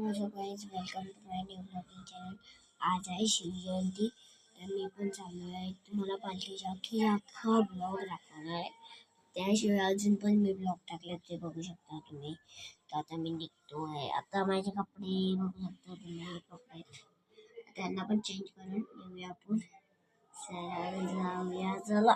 So guys, welcome to my new blogging channel. आज आहे शिवजयंती, तर मी पण चाललो आहे तुम्हाला पालखीचा अख्खा ब्लॉग दाखवणार आहे. त्याशिवाय अजून पण मी ब्लॉग टाकले ते बघू शकता तुम्ही. तर आता मी निघतो आहे. आता माझे कपडे बघू शकता तुम्ही, कपडे त्यांना पण चेंज करून येऊया आपण. जाऊया, चला.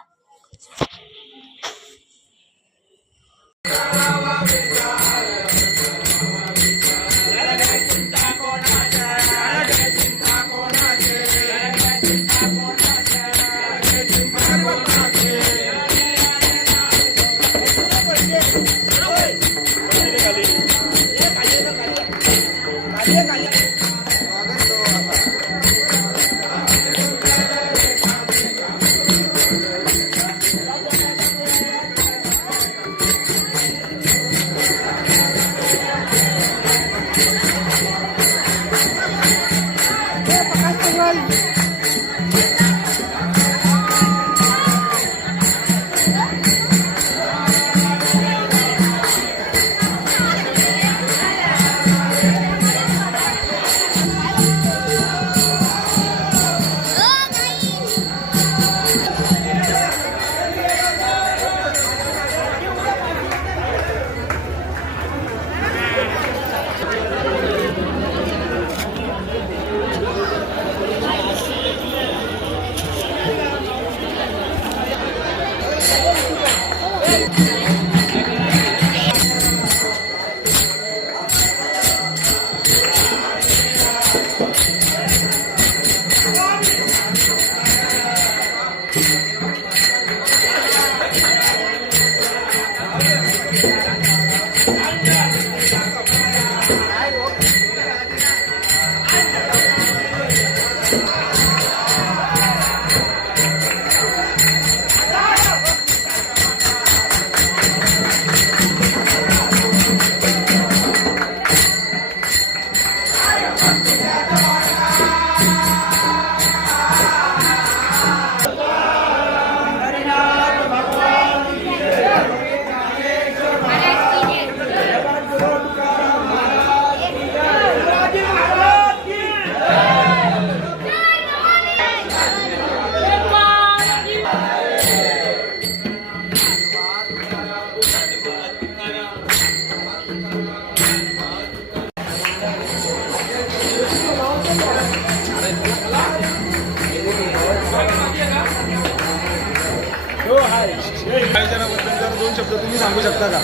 आयोजनाबद्दल 2 शब्द तुम्ही सांगू शकता का?